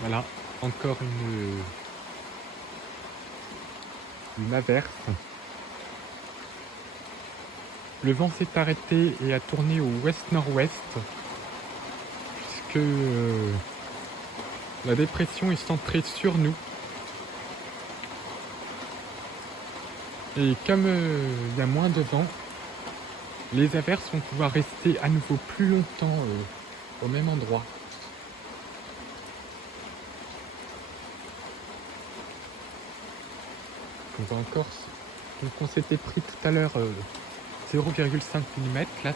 Voilà, encore une averse. Le vent s'est arrêté et a tourné au ouest-nord-ouest, puisque la dépression est centrée sur nous. Et comme il y a moins de vent, les averses vont pouvoir rester à nouveau plus longtemps au même endroit. On va encore. Donc on s'était pris tout à l'heure 0,5 mm là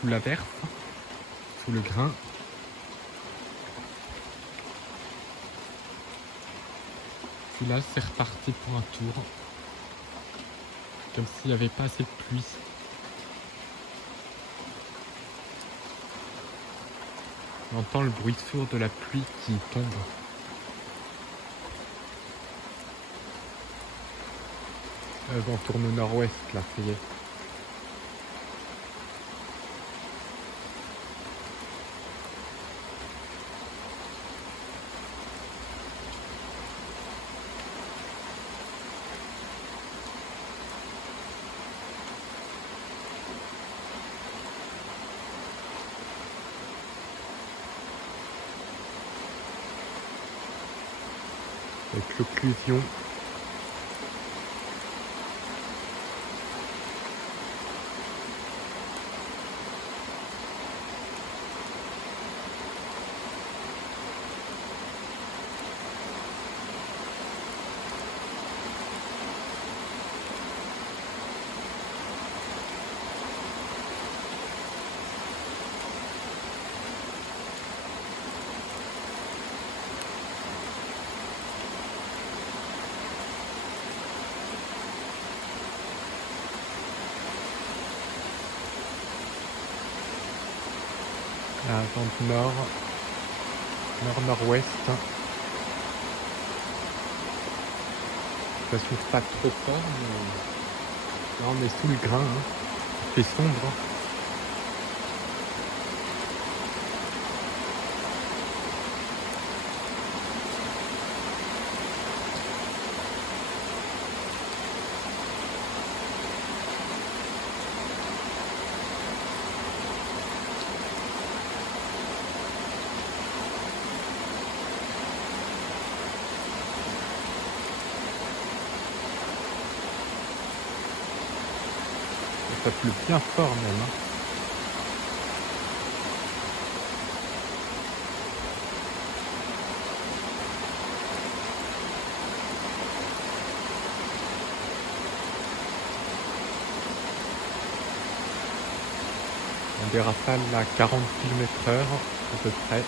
sous l'averse, sous le grain. Puis là c'est reparti pour un tour. Comme s'il n'y avait pas assez de pluie. On entend le bruit sourd de la pluie qui tombe. Le vent tourne au nord-ouest là, ça y est. Avec l'occlusion. À vent nord, nord-nord-ouest. Ça souffle pas trop fort, mais là on est sous le grain, hein. Il fait sombre. Ça pleut bien fort même, hein. Des rafales à 40 km/h à peu près.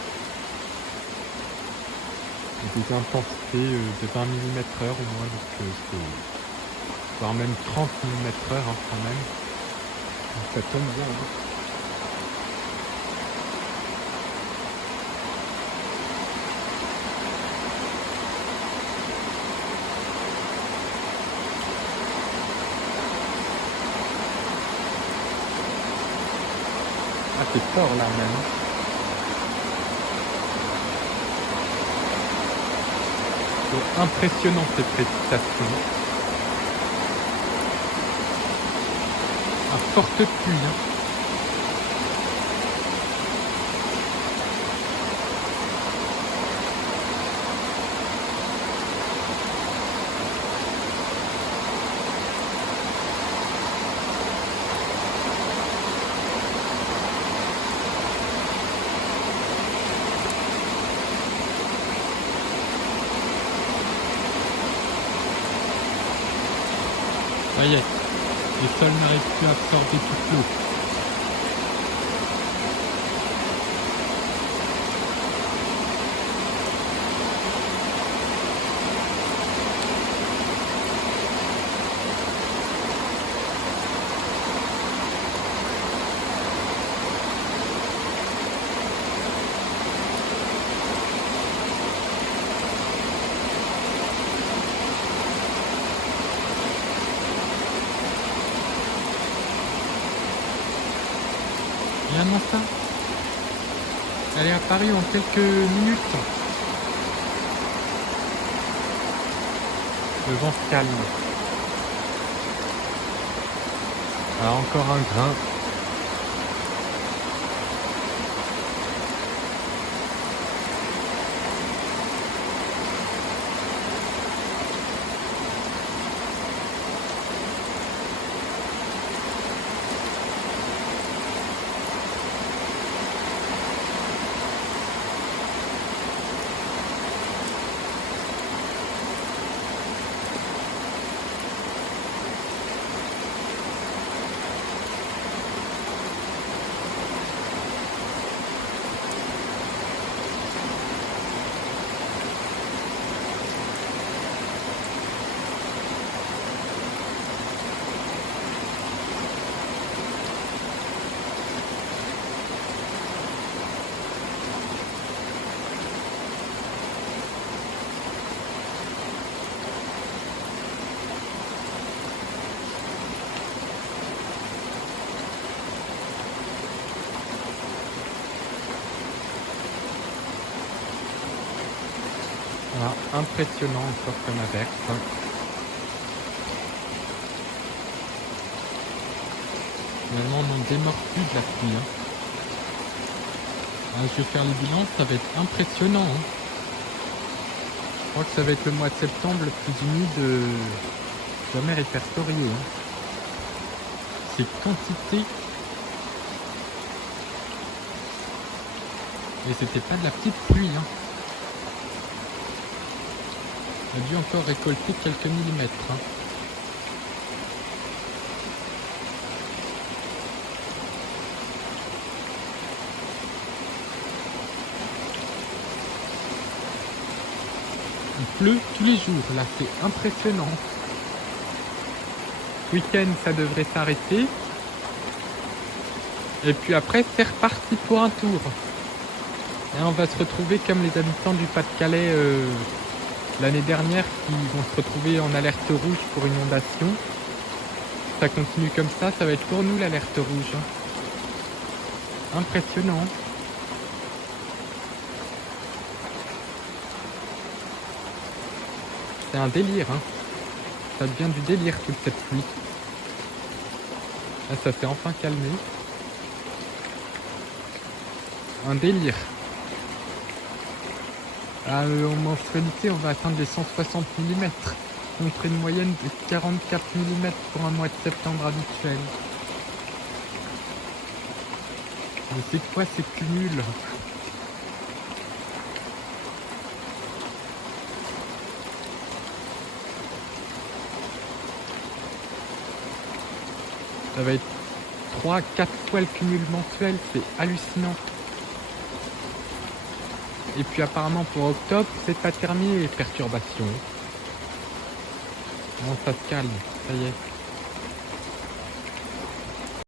Et des intensités de 20 mm/h au moins, donc c'est voire même 30 mm/h hein, quand même. Donc ça tombe bien. Hein. Ah c'est fort là même. C'est impressionnant ces précipitations. À forte pluie. Hein. Ça y est, les sols n'arrivent plus à absorber toute l'eau. Regarde-moi ça. Elle est apparue en quelques minutes. Le vent se calme. Alors encore un grain. Voilà, impressionnant encore comme averse. Finalement, on n'en démord plus de la pluie. Je vais faire le bilan, ça va être impressionnant. Je crois que ça va être le mois de septembre le plus humide jamais répertorié. Ces quantités. Et c'était pas de la petite pluie. On a dû encore récolter quelques millimètres. Il pleut tous les jours, là c'est impressionnant. Ce week-end ça devrait s'arrêter. Et puis après c'est reparti pour un tour. Et on va se retrouver comme les habitants du Pas-de-Calais l'année dernière qui vont se retrouver en alerte rouge pour inondation. Ça continue comme ça va être pour nous l'alerte rouge. Impressionnant. C'est un délire, Ça devient du délire toute cette pluie. Là, ça s'est enfin calmé. Un délire. En mensualité, on va atteindre les 160 mm, contre une moyenne de 44 mm pour un mois de septembre habituel. Mais c'est quoi ces cumuls ? Ça va être 3-4 fois le cumul mensuel, c'est hallucinant. Et puis apparemment pour octobre, c'est pas terminé les perturbations. Bon, ça se calme, ça y est.